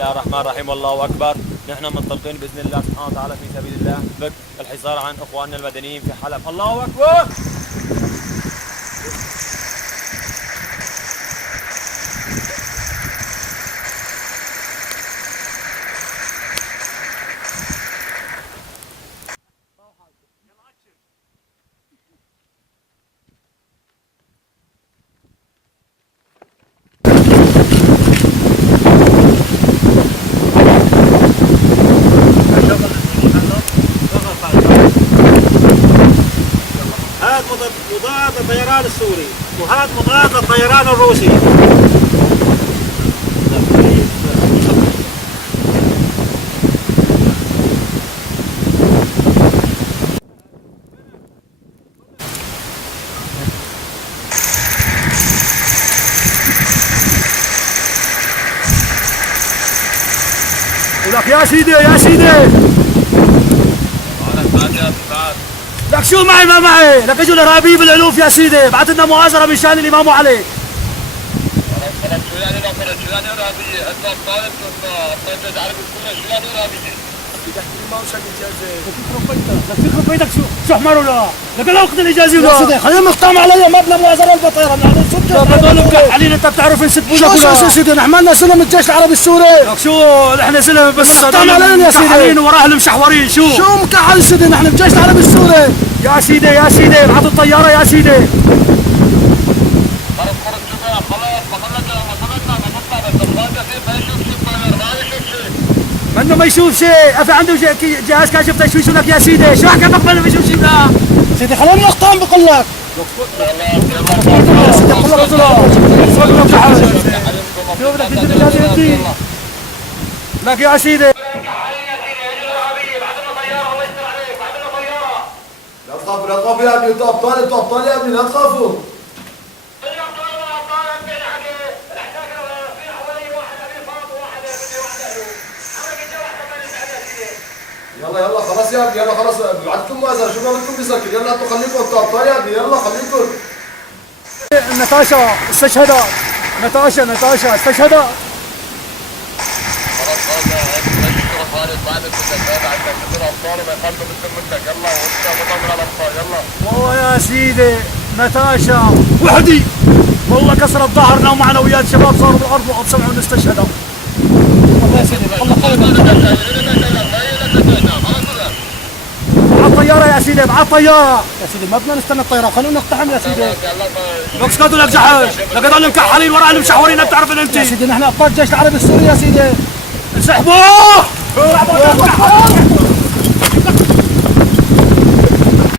الله الرحمن الرحيم والله أكبر. نحن منطلقين بإذن الله سبحانه وتعالى في سبيل الله فك الحصار عن إخواننا المدنيين في حلب. الله أكبر. هذا مضاد للطيران السوري وهذا مضاد للطيران الروسي. ولك يا سيدي يا سيدي لك شو معي ما معي؟ لك اجوا الارهابيين بالالوف يا سيدي، بعت لنا مؤازره من شان الامام علي. شو يعني نفرت؟ شو يعني ارهابيه؟ انت طالب انت تعرف شو يعني ارهابيه؟ لك تخرب بيتك شو حمار ولا؟ لك لا وقت الاجازه ولا؟ يا سيدي خلينا نقطع علي ما بدنا مؤازره البطيره يعني صدق هذول مكحلين انت بتعرف ينسدبوا لك ولا؟ شو يا سيدي نحن مالنا سلم الجيش العربي السوري. لك شو نحن سلم بس نقطع علينا يا سيدي مكحلين وراها المشحورين. شو مكحل سيدي نحن الجيش العربي السوري. يا سيدي يا سيدي ابعثوا الطياره يا سيدي. خلص خلاص ما خلصنا منه ما يشوف شيء، افي عنده جهاز كاشف تشويش لك يا سيدي، شو حكى بقبل ما يشوف شيء لا؟ سيدي خلينا نقطع بقول لك. يا سيدي قول لك شو بدك تجي لك يا سيدي. لا تخافوا لا تخافوا يا ابني، انتوا ابطال انتوا ابطال يا ابني لا تخافوا. يلا يلا خلاص يا ابني يلا خلاص بعتكم مؤازرة شو ما بدكم بيسكر. يلا انتوا خليكم انتوا ابطال يا ابني يلا خليكم. نتاشا استشهدت. نتاشا استشهدت. خلاص خالد بعد التدريب عندك كثير ابطال وما يخلوا منك يلا وانت بطل من الابطال يلا. والله يا سيدي نتاشا وحدي والله كسرت ظهرنا ومعنويات شباب صاروا بالارض وقد سمعوا استشهدوا. والله يا سيدي الله على الطيارة يا سيدي على الطيارة يا سيدي ما بدنا نستنى الطيارة خلونا نقتحم يا سيدي. لك اسكتوا لك جحش لك هذول مكحلين وراء المشحورين بتعرف انت يا سيدي نحن ابطال الجيش العربي السوري يا سيدي. انسحبوا